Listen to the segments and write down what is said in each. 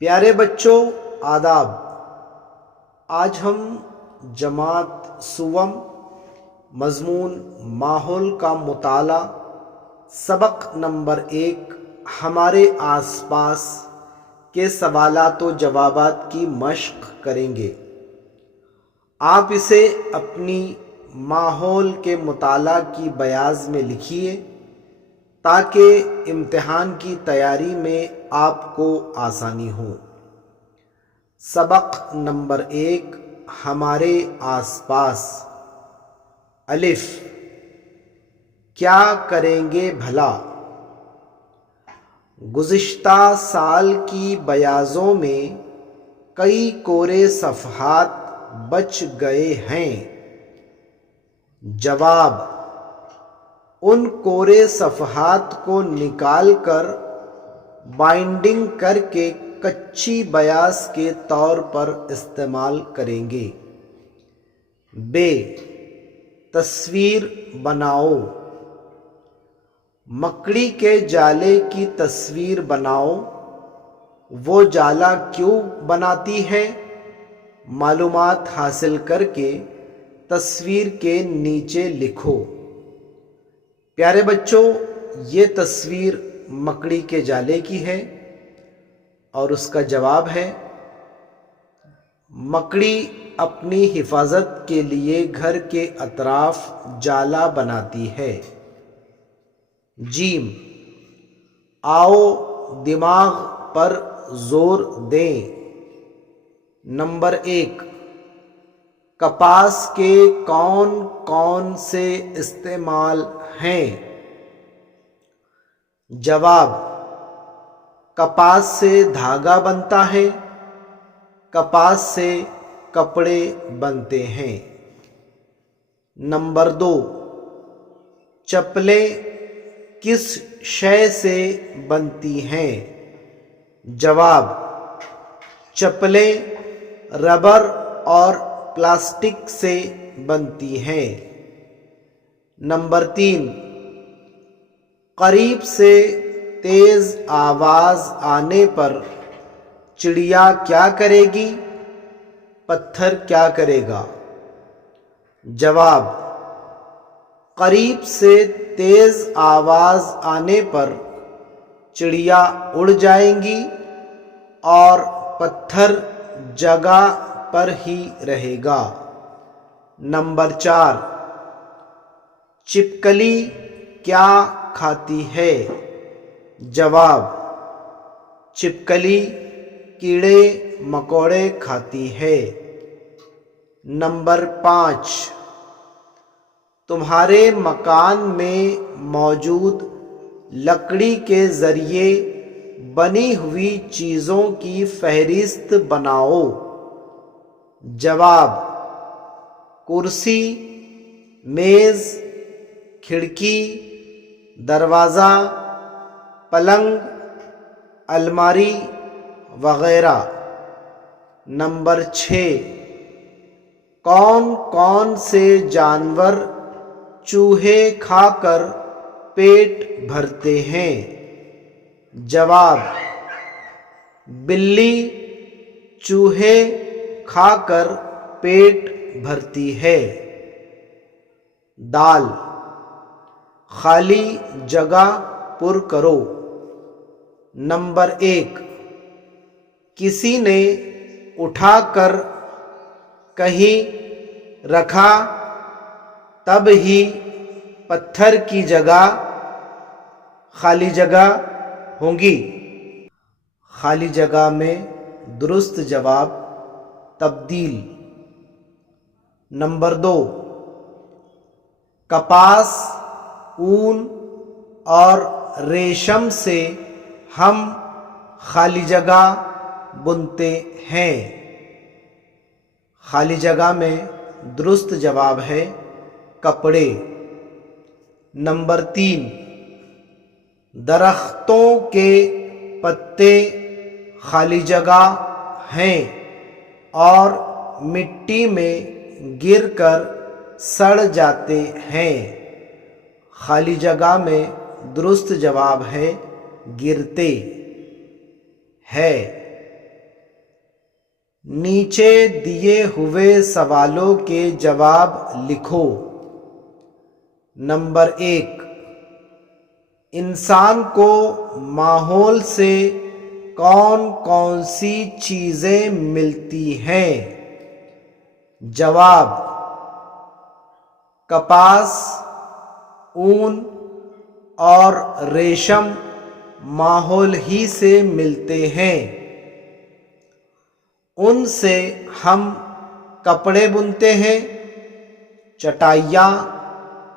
پیارے بچوں، آداب۔ آج ہم جماعت سوم مضمون ماحول کا مطالعہ سبق نمبر 1 ہمارے آس پاس کے سوالات و جوابات کی مشق کریں گے۔ آپ اسے اپنی ماحول کے مطالعہ کی بیاض میں لکھیے تاکہ امتحان کی تیاری میں آپ کو آسانی ہو۔ سبق نمبر 1 ہمارے آس پاس۔ الف، کیا کریں گے بھلا؟ گزشتہ سال کی بیاضوں میں کئی کورے صفحات بچ گئے ہیں۔ جواب، ان کورے صفحات کو نکال کر بائنڈنگ کر کے کچی بیاض کے طور پر استعمال کریں گے۔ ب، تصویر بناؤ۔ مکڑی کے جالے کی تصویر بناؤ۔ وہ جالا کیوں بناتی ہے؟ معلومات حاصل کر کے تصویر کے نیچے لکھو۔ پیارے بچوں، یہ تصویر مکڑی کے جالے کی ہے اور اس کا جواب ہے مکڑی اپنی حفاظت کے لیے گھر کے اطراف جالا بناتی ہے۔ جیم، آؤ دماغ پر زور دیں۔ نمبر 1، کپاس کے کون کون سے استعمال ہیں؟ جواب، کپاس سے دھاگا بنتا ہے، کپاس سے کپڑے بنتے ہیں۔ نمبر 2، چپلیں کس شے سے بنتی ہیں؟ جواب، چپلیں ربر اور پلاسٹک سے بنتی ہیں۔ نمبر 3، قریب سے تیز آواز آنے پر چڑیا کیا کرے گی؟ پتھر کیا کرے گا؟ جواب، قریب سے تیز آواز آنے پر چڑیا اڑ جائیں گی اور پتھر جگہ پر ہی رہے گا۔ نمبر 4، چھپکلی کیا کھاتی ہے؟ جواب، چھپکلی کیڑے مکوڑے کھاتی ہے۔ نمبر 5، تمہارے مکان میں موجود لکڑی کے ذریعے بنی ہوئی چیزوں کی فہرست بناؤ۔ جواب، کرسی، میز، کھڑکی، دروازہ، پلنگ، الماری وغیرہ۔ نمبر 6، کون کون سے جانور چوہے کھا کر پیٹ بھرتے ہیں؟ جواب، بلی چوہے کھا کر پیٹ بھرتی ہے۔ دال، خالی جگہ پر کرو۔ نمبر 1، کسی نے اٹھا کر کہیں رکھا تب ہی پتھر کی جگہ خالی جگہ ہوگی۔ خالی جگہ میں درست جواب تبدیل۔ نمبر 2، کپاس، اون اور ریشم سے ہم خالی جگہ بنتے ہیں۔ خالی جگہ میں درست جواب ہے کپڑے۔ نمبر 3، درختوں کے پتے خالی جگہ ہیں اور مٹی میں گر کر سڑ جاتے ہیں۔ خالی جگہ میں درست جواب ہے گرتے ہے۔ نیچے دیے ہوئے سوالوں کے جواب لکھو۔ نمبر 1، انسان کو ماحول سے کون کون سی چیزیں ملتی ہیں؟ جواب: کپاس، اون اور ریشم ماحول ہی سے ملتے ہیں۔ ان سے ہم کپڑے بنتے ہیں۔ چٹائیاں،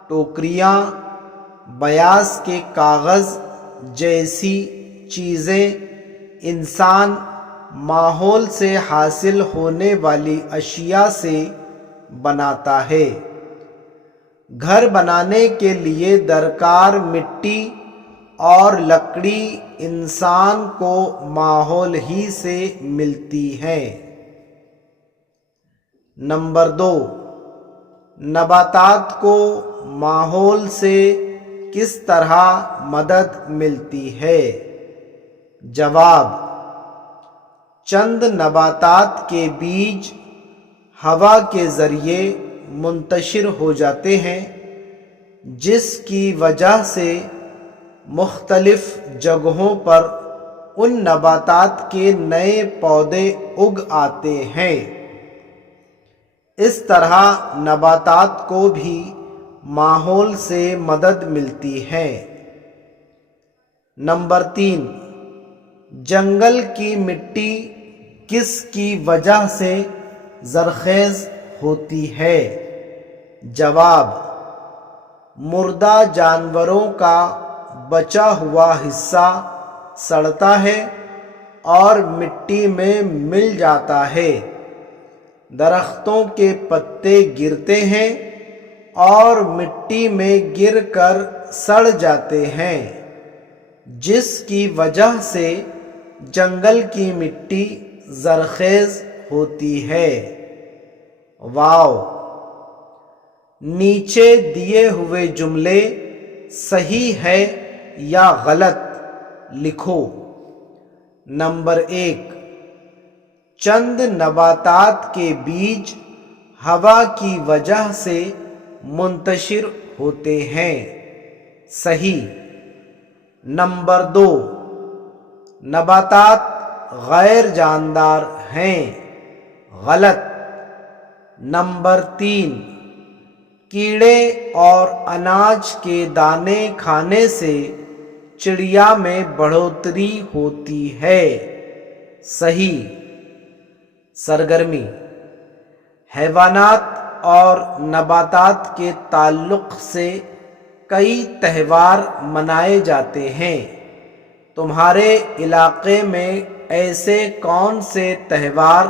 ٹوکریاں، بیاض کے کاغذ جیسی چیزیں انسان ماحول سے حاصل ہونے والی اشیاء سے بناتا ہے۔ گھر بنانے کے لیے درکار مٹی اور لکڑی انسان کو ماحول ہی سے ملتی ہے۔ نمبر 2، نباتات کو ماحول سے کس طرح مدد ملتی ہے؟ جواب: چند نباتات کے بیج ہوا کے ذریعے منتشر ہو جاتے ہیں، جس کی وجہ سے مختلف جگہوں پر ان نباتات کے نئے پودے اگ آتے ہیں۔ اس طرح نباتات کو بھی ماحول سے مدد ملتی ہے۔ نمبر 3، جنگل کی مٹی کس کی وجہ سے زرخیز ہوتی ہے؟ جواب: مردہ جانوروں کا بچا ہوا حصہ سڑتا ہے اور مٹی میں مل جاتا ہے۔ درختوں کے پتے گرتے ہیں اور مٹی میں گر کر سڑ جاتے ہیں، جس کی وجہ سے جنگل کی مٹی زرخیز ہوتی ہے۔ واو! نیچے دیے ہوئے جملے صحیح ہے یا غلط لکھو۔ نمبر 1، چند نباتات کے بیج ہوا کی وجہ سے منتشر ہوتے ہیں، صحیح۔ نمبر 2، نباتات غیر جاندار ہیں، غلط۔ نمبر 3، کیڑے اور اناج کے دانے کھانے سے چڑیا میں بڑھوتری ہوتی ہے، صحیح۔ سرگرمی: حیوانات اور نباتات کے تعلق سے کئی تہوار منائے جاتے ہیں۔ تمہارے علاقے میں ایسے کون سے تہوار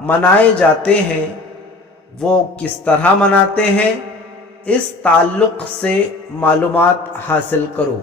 منائے جاتے ہیں؟ وہ کس طرح مناتے ہیں؟ اس تعلق سے معلومات حاصل کرو۔